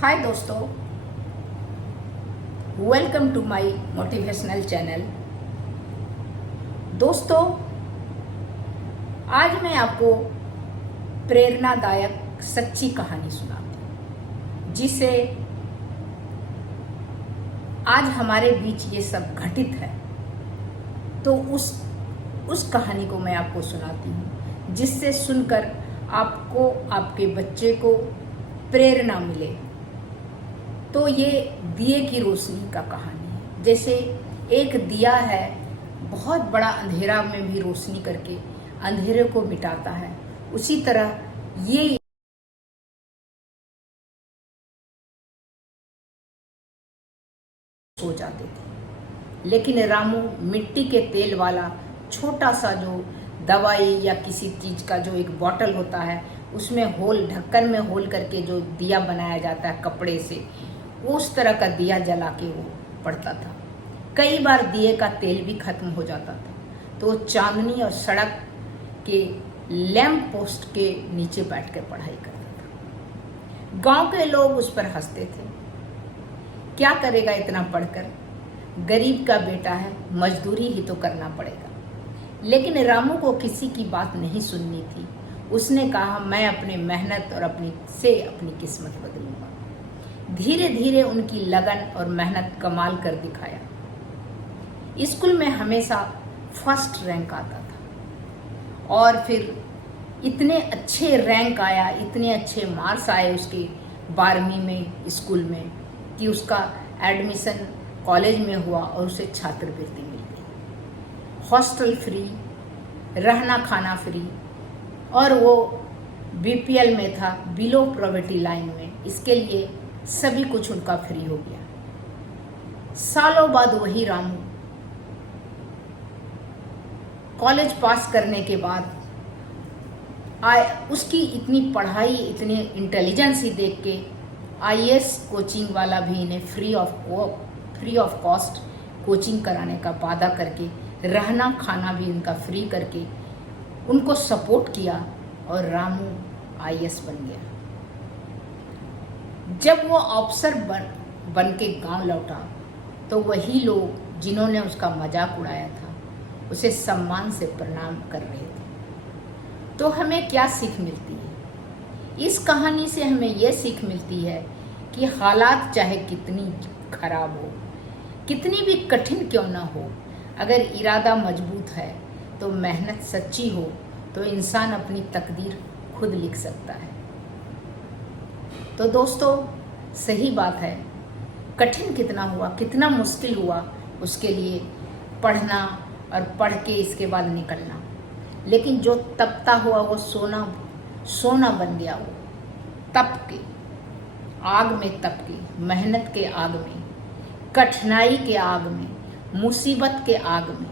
हाय दोस्तों, welcome to my motivational channel. दोस्तों, आज मैं आपको प्रेरणादायक सच्ची कहानी सुनाती हूँ, जिसे आज हमारे बीच ये सब घटित है। तो उस कहानी को मैं आपको सुनाती हूँ, जिससे सुनकर आपको, आपके बच्चे को प्रेरणा मिले। तो ये दिए की रोशनी का कहानी है। जैसे एक दिया है, बहुत बड़ा अंधेरा में भी रोशनी करके अंधेरे को मिटाता है, उसी तरह ये सो जाते थे। लेकिन रामू मिट्टी के तेल वाला छोटा सा जो दवाई या किसी चीज का जो एक बॉटल होता है, उसमें होल, ढक्कन में होल करके जो दिया बनाया जाता है कपड़े से, उस तरह का दिया जला के वो पढ़ता था। कई बार दिए का तेल भी खत्म हो जाता था, तो वो चांदनी और सड़क के लैंप पोस्ट के नीचे बैठकर पढ़ाई करता था। गांव के लोग उस पर हंसते थे। क्या करेगा इतना पढ़कर, गरीब का बेटा है, मजदूरी ही तो करना पड़ेगा। लेकिन रामू को किसी की बात नहीं सुननी थी। उसने कहा, मैं अपने मेहनत और अपनी किस्मत बदलूंगा। धीरे धीरे उनकी लगन और मेहनत कमाल कर दिखाया। स्कूल में हमेशा फर्स्ट रैंक आता था, और फिर इतने अच्छे रैंक आया, इतने अच्छे मार्क्स आए उसके 12वीं में स्कूल में, कि उसका एडमिशन कॉलेज में हुआ और उसे छात्रवृत्ति मिल गई। हॉस्टल फ्री, रहना खाना फ्री, और वो बीपीएल में था, बिलो पॉवर्टी लाइन में। इसके लिए सभी कुछ उनका फ्री हो गया। सालों बाद वही रामू कॉलेज पास करने के बाद उसकी इतनी पढ़ाई, इतनी इंटेलिजेंस ही देख के आईएएस कोचिंग वाला भी इन्हें फ्री ऑफ कॉस्ट कोचिंग कराने का वादा करके, रहना खाना भी इनका फ्री करके उनको सपोर्ट किया, और रामू आईएएस बन गया। जब वो अफसर बन के गांव लौटा, तो वही लोग जिन्होंने उसका मजाक उड़ाया था, उसे सम्मान से प्रणाम कर रहे थे। तो हमें क्या सीख मिलती है इस कहानी से? हमें यह सीख मिलती है कि हालात चाहे कितनी खराब हो, कितनी भी कठिन क्यों ना हो, अगर इरादा मजबूत है, तो मेहनत सच्ची हो, तो इंसान अपनी तकदीर खुद लिख सकता है। तो दोस्तों, सही बात है, कठिन कितना हुआ, कितना मुश्किल हुआ उसके लिए पढ़ना और पढ़ के इसके बाद निकलना, लेकिन जो तपता हुआ वो सोना बन गया। वो तप के आग में, तप के मेहनत के आग में, कठिनाई के आग में, मुसीबत के आग में,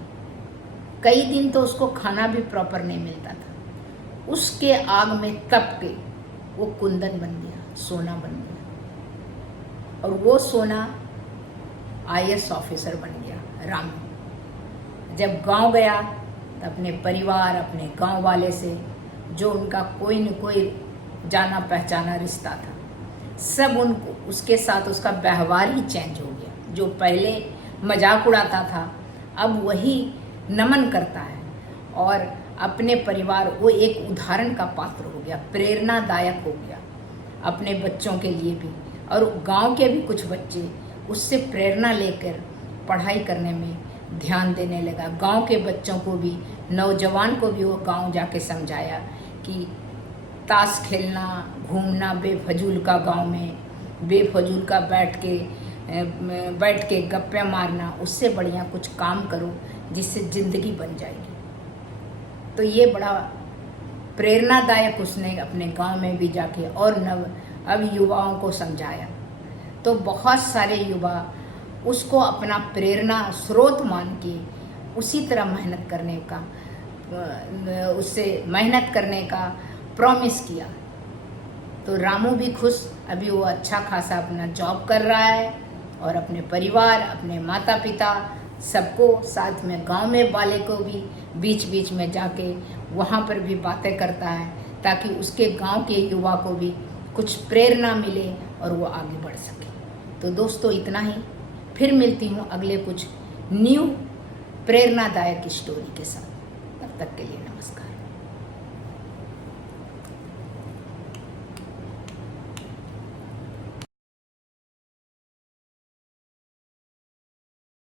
कई दिन तो उसको खाना भी प्रॉपर नहीं मिलता था। उसके आग में तप के वो कुंदन बन गया, सोना बन गया, और वो सोना आईएएस ऑफिसर बन गया रामू। जब गांव गया, तो अपने परिवार, अपने गांव वाले से जो उनका कोई न कोई जाना पहचाना रिश्ता था, सब उनको, उसके साथ उसका व्यवहार ही चेंज हो गया। जो पहले मजाक उड़ाता था, अब वही नमन करता है, और अपने परिवार, वो एक उदाहरण का पात्र हो गया, प्रेरणादायक हो गया अपने बच्चों के लिए भी। और गांव के भी कुछ बच्चे उससे प्रेरणा लेकर पढ़ाई करने में ध्यान देने लगा। गांव के बच्चों को भी, नौजवान को भी वो गांव जाके समझाया कि ताश खेलना, घूमना बेफजूल का, गांव में बेफजूल का बैठ के गप्पे मारना, उससे बढ़िया कुछ काम करो जिससे जिंदगी बन जाएगी। तो ये बड़ा प्रेरणादायक उसने अपने गांव में भी जाके और अब युवाओं को समझाया। तो बहुत सारे युवा उसको अपना प्रेरणा स्रोत मान के उसी तरह मेहनत करने का प्रॉमिस किया। तो रामू भी खुश, अभी वो अच्छा खासा अपना जॉब कर रहा है, और अपने परिवार, अपने माता पिता सबको, साथ में गांव में वाले को भी बीच बीच में जाके वहाँ पर भी बातें करता है, ताकि उसके गांव के युवा को भी कुछ प्रेरणा मिले और वो आगे बढ़ सके। तो दोस्तों इतना ही, फिर मिलती हूँ अगले कुछ न्यू प्रेरणादायक स्टोरी के साथ। तब तक के लिए नमस्कार।